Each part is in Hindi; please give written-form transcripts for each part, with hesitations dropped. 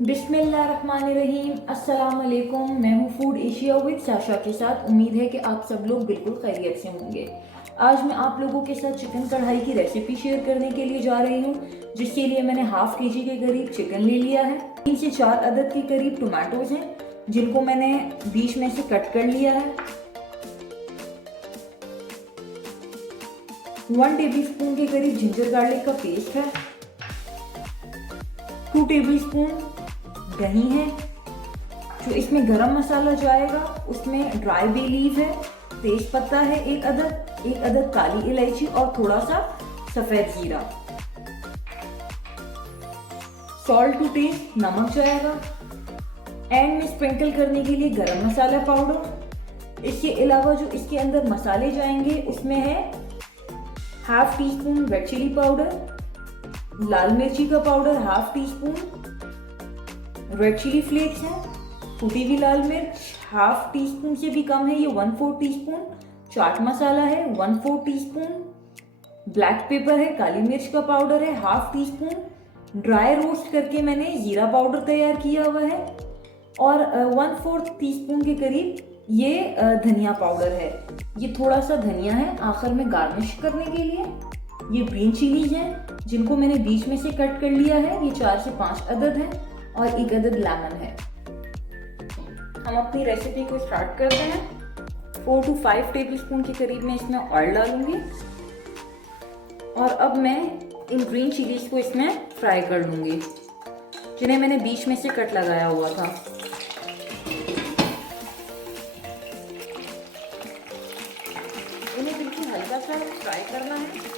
बिस्मिल्लाहिर्रहमानिर्रहीम। अस्सलाम वालेकुम। मैं हूँ फूड एशिया विद साशा के साथ। उम्मीद है कि आप सब लोग बिल्कुल खैरियत से होंगे। आज मैं आप लोगों के साथ चिकन कढ़ाई की रेसिपी शेयर करने के लिए जा रही हूँ, जिसके लिए मैंने हाफ केजी के करीब चिकन ले लिया है। 3 से 4 अदद के करीब टोमेटोज हैं, जिनको मैंने बीच में से कट कर लिया है। 1 टेबल स्पून के करीब जिंजर गार्लिक का पेस्ट है। 2 टेबल स्पून दही है। जो इसमें गरम मसाला जाएगा उसमें ड्राई बे लीव है, तेज पत्ता है एक अदद काली इलायची और थोड़ा सा सफेद जीरा। सॉल्ट टू टेस्ट, नमक जाएगा। एंड में स्प्रिंकल करने के लिए गरम मसाला पाउडर। इसके अलावा जो इसके अंदर मसाले जाएंगे उसमें है half teaspoon red chilli powder, लाल मिर्ची का powder half teaspoon, red chilli flakes है, कुटी हुई लाल मिर्च हाफ टी स्पून से भी कम है, ये 1/4 टी स्पून। चाट मसाला है 1/4 टी स्पून। ब्लैक पेपर है, काली मिर्च का पाउडर है half tea spoon. Dry roast करके मैंने जीरा पाउडर तैयार किया हुआ है और 1/4 टी स्पून के करीब ये धनिया पाउडर है। ये थोड़ा सा धनिया है आखिर में गार्निश करने के लिए। ये ग्रीन चिलीज हैं, जिनको मैंने बीच में से कट कर लिया है। ये 4 से 5 अदद है और 1 अदद लेमन है। हम अपनी रेसिपी को स्टार्ट करते हैं। 4 to 5 टेबल स्पून के करीब मैं इसमें ऑयल डालूंगी और अब मैं इन ग्रीन चिलीज को इसमें फ्राई कर लूंगी, जिन्हें मैंने बीच में से कट लगाया हुआ था। इन्हें बिल्कुल हल्का सा फ्राई करना है।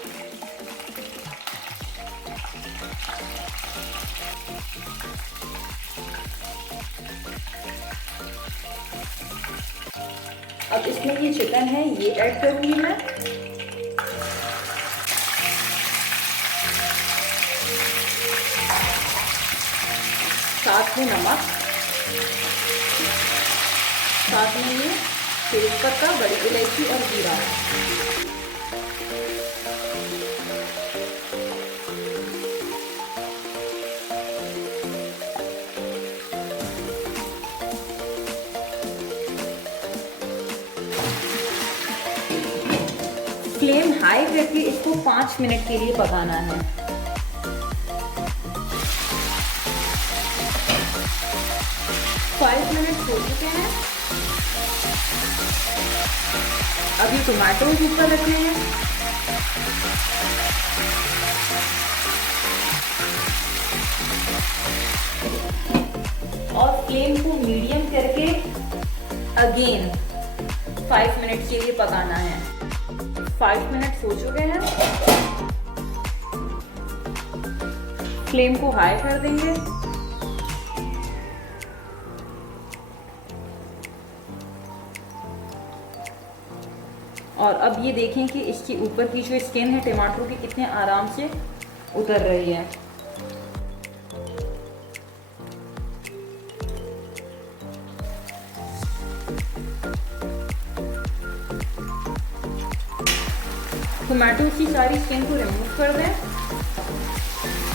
अब इसमें ये चिकन है, ये ऐड करूंगी मैं। साथ में नमक, साथ में ये तेज पत्ता, बड़ी इलायची और जीरा। फ्लेम हाई करके इसको 5 मिनट के लिए पकाना है। फाइव मिनट हो चुके हैं। अभी टमाटोज ऊपर रखने हैं। और फ्लेम को मीडियम करके अगेन 5 मिनट के लिए पकाना है। 5 मिनट हो चुके हैं। फ्लेम को हाई कर देंगे और अब ये देखें कि इसके ऊपर की जो स्किन है टमाटर की कितने आराम से उतर रही है। टमाटो की सारी स्किन को रिमूव कर दें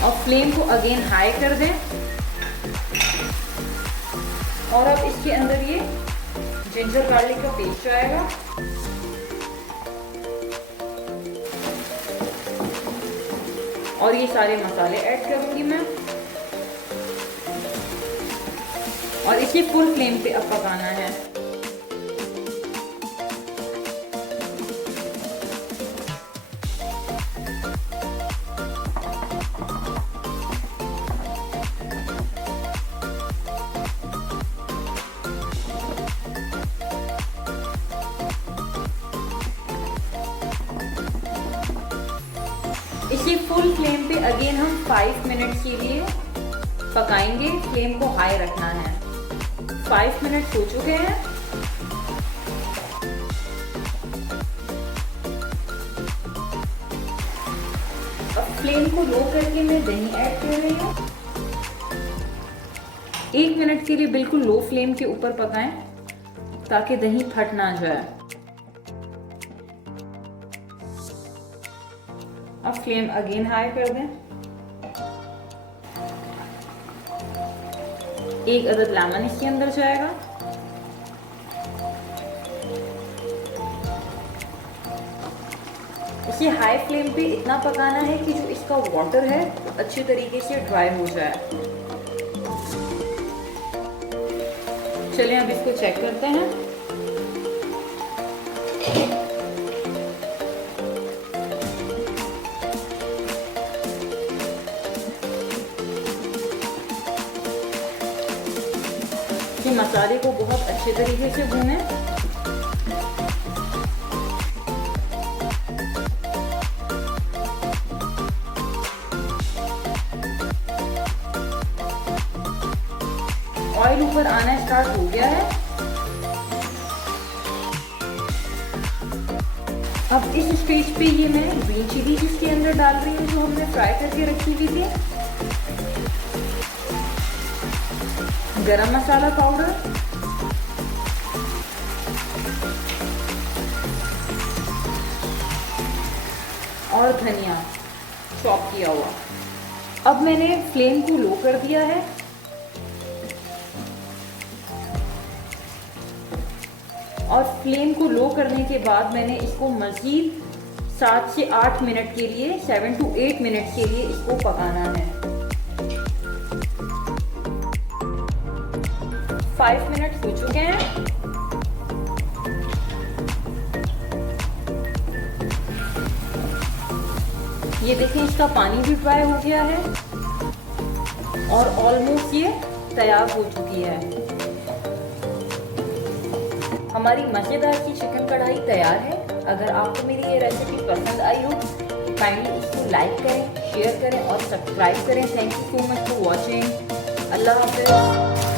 और फ्लेम को अगेन हाई कर दें और अब इसके अंदर ये जिंजर गार्लिक का पेस्ट जाएगा। और ये सारे मसाले ऐड करूंगी मैं और इसे फुल फ्लेम पे अब पकाना है। इसे फुल फ्लेम पे अगेन हम 5 मिनट के लिए पकाएंगे। फ्लेम को हाई रखना है। 5 मिनट हो चुके हैं। अब फ्लेम को लो करके मैं दही ऐड कर रही हूँ। 1 मिनट के लिए बिल्कुल लो फ्लेम के ऊपर पकाएं ताकि दही फट ना जाए। अब फ्लेम अगेन हाई कर दें। 1 अदद लेमन इसके अंदर जाएगा। इसे हाई फ्लेम पे इतना पकाना है कि जो इसका वाटर है अच्छे तरीके से ड्राई हो जाए। चलिए अब इसको चेक करते हैं। कि मसाले को बहुत अच्छे तरीके से भूनें। ऑयल ऊपर आना स्टार्ट हो गया है। अब इस स्टेज पे ये मैं ग्रीन चिली इसके अंदर डाल रही हूँ जो हमने फ्राई करके रखी हुई थी। गरम मसाला पाउडर, और धनिया चॉप किया हुआ। अब मैंने फ्लेम को लो कर दिया है और फ्लेम को लो करने के बाद मैंने इसको मज़ीद 7 से 8 मिनट के लिए 7 to 8 मिनट के लिए इसको पकाना है। 5 मिनट हो चुके हैं। ये देखें इसका पानी भी ड्राई हो गया है और ऑलमोस्ट ये तैयार हो चुकी है। हमारी मज़ेदार सी चिकन कढ़ाई तैयार है। अगर आपको मेरी ये रेसिपी पसंद आई हो काइंडली इसको लाइक करें, शेयर करें और सब्सक्राइब करें। Thank you so much for watching. अल्लाह हाफ़िज़।